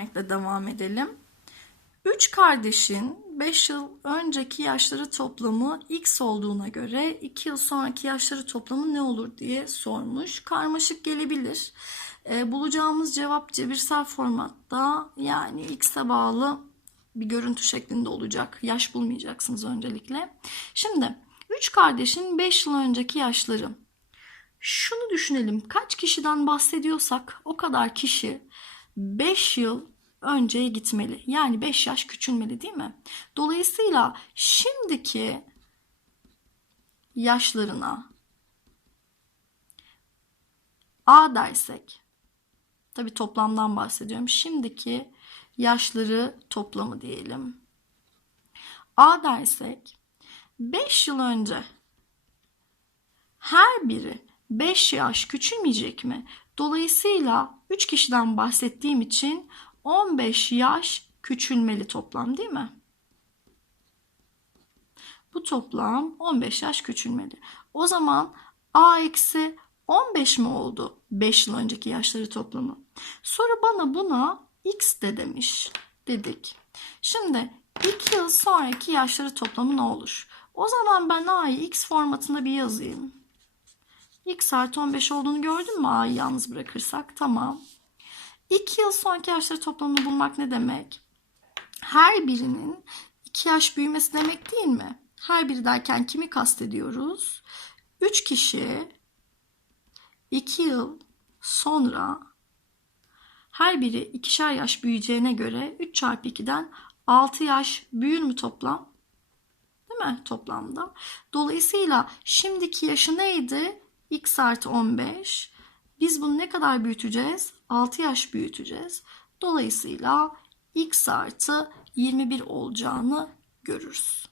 örnekle devam edelim. Üç kardeşin 5 yıl önceki yaşları toplamı x olduğuna göre 2 yıl sonraki yaşları toplamı ne olur diye sormuş. Karmaşık gelebilir. Ee, bulacağımız cevap cebirsel formatta yani x'e bağlı bir görüntü şeklinde olacak. Yaş bulmayacaksınız öncelikle. Şimdi 3 kardeşin 5 yıl önceki yaşları. Şunu düşünelim. Kaç kişiden bahsediyorsak o kadar kişi 5 yıl önceye gitmeli. Yani 5 yaş küçülmeli değil mi? Dolayısıyla şimdiki yaşlarına A dersek tabi toplamdan bahsediyorum. Şimdiki yaşları toplamı diyelim. A dersek 5 yıl önce her biri 5 yaş küçülmeyecek mi? Dolayısıyla 3 kişiden bahsettiğim için 15 yaş küçülmeli toplam değil mi? Bu toplam 15 yaş küçülmeli. O zaman A eksi 15 mi oldu 5 yıl önceki yaşları toplamı? Sonra bana buna x de demiş dedik. Şimdi 2 yıl sonraki yaşları toplamı ne olur? O zaman ben A'yı x formatında bir yazayım. x artı 15 olduğunu gördün mü A'yı yalnız bırakırsak? Tamam. 2 yıl sonraki yaşları toplamını bulmak ne demek? Her birinin 2 yaş büyümesi demek değil mi? Her biri derken kimi kastediyoruz? 3 kişi 2 yıl sonra her biri ikişer yaş büyüyeceğine göre 3 çarpı 2'den 6 yaş büyür mü toplam? Değil mi toplamda? Dolayısıyla şimdiki yaşı neydi? x artı 15. Biz bunu ne kadar büyüteceğiz? 6 yaş büyüteceğiz. Dolayısıyla x artı 21 olacağını görürüz.